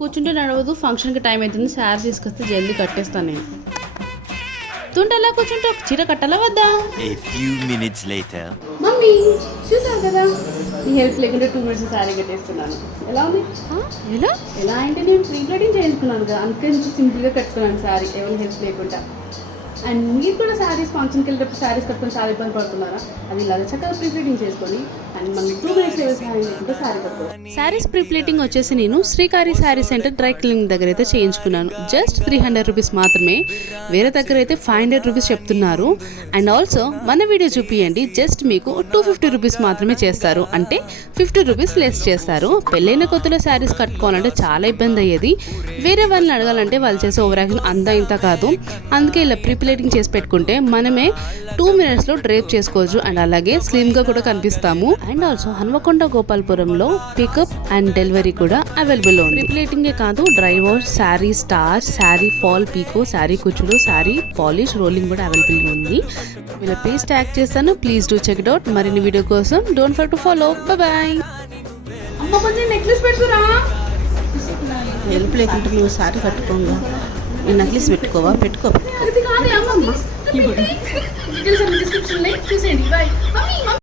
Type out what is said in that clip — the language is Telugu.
కూర్చుంటే నడవదు, ఫంక్షన్కి టైం అవుతుంది, శారీ తీసుకొస్తే జల్దీ కట్టేస్తాను నేను. తుంటలా కూర్చుంటే ఒక చీర కట్టాలా వద్దా? మమ్మీ చూసావు కదా, నీ హెల్ప్ లేకుండా 2 minutes శారీ కట్టేస్తున్నాను. ఎలా ఉంది? ఎలా అంటే నేను ప్రీ వెడ్డింగ్ చేయించుకున్నాను కదా, అందుకే సింపుల్గా కట్టుకున్నాను శారీ, ఎవరి హెల్ప్ లేకుండా. అండ్ మీరు కూడా శారీస్ ఫంక్షన్కి వెళ్ళేటప్పుడు శారీస్ కట్టుకొని చాలా ఇబ్బంది పడుతున్నారా? అది ఇలా చక్కగా ప్రీ ప్లేటింగ్ చేసుకొని అండ్ మనం 2 minutes శారీ లేకుంటే శారీ కట్టుకోవాలి. శారీస్ ప్రీ ప్లేటింగ్ వచ్చేసి నేను శ్రీకారి శారీ సెంటర్ డ్రై క్లీనింగ్ దగ్గర అయితే చేయించుకున్నాను. జస్ట్ 300 రూపీస్ మాత్రమే, వేరే దగ్గర అయితే 500 రూపీస్ చెప్తున్నారు. అండ్ ఆల్సో మన వీడియో చూపియండి, జస్ట్ మీకు 250 రూపీస్ మాత్రమే చేస్తారు, అంటే 50 రూపీస్ లెస్ చేస్తారు. పెళ్ళైన కొత్తలో శారీస్ కట్టుకోవాలంటే చాలా ఇబ్బంది అయ్యేది, వేరే వాళ్ళని అడగాలంటే వాళ్ళు చేసే ఓవర్ యాక్షన్ అంతా ఇంత కాదు. అందుకే ఇలా ప్రీ ప్లేటింగ్ చేసి పెట్టుకుంటే మనమే 2 minutesలో డ్రైప్ చేసుకోవచ్చు అండ్ అలాగే స్లిమ్గా కూడా కనిపిస్తాము. అండ్ ఆల్సో హన్మకొండ గోపాల్పురంలో పికప్ అండ్ డెలివరీ కూడా అవైలబుల్ ఉంది. ప్రీ ప్లేటింగే కాదు, dry wash, sari star, sari fall picot, sari కుచ్చులు, శారీ పాలిష్, రోలింగ్ కూడా అవైలబుల్ ఉంది. ఇలా ప్లీజ్ ట్యాగ్ చేస్తాను, please do check it out. మరిన్ని వీడియో కోసం don't forget to follow. Bye. అమ్మ కొంచెం నెక్లెస్ పెట్టుకురా. హెల్ప్ లేకుంటే నువ్వు శారీ కట్టుకోగా నెక్లెస్ పెట్టుకోవా? పెట్టుకో. అది కాదు అమ్మ.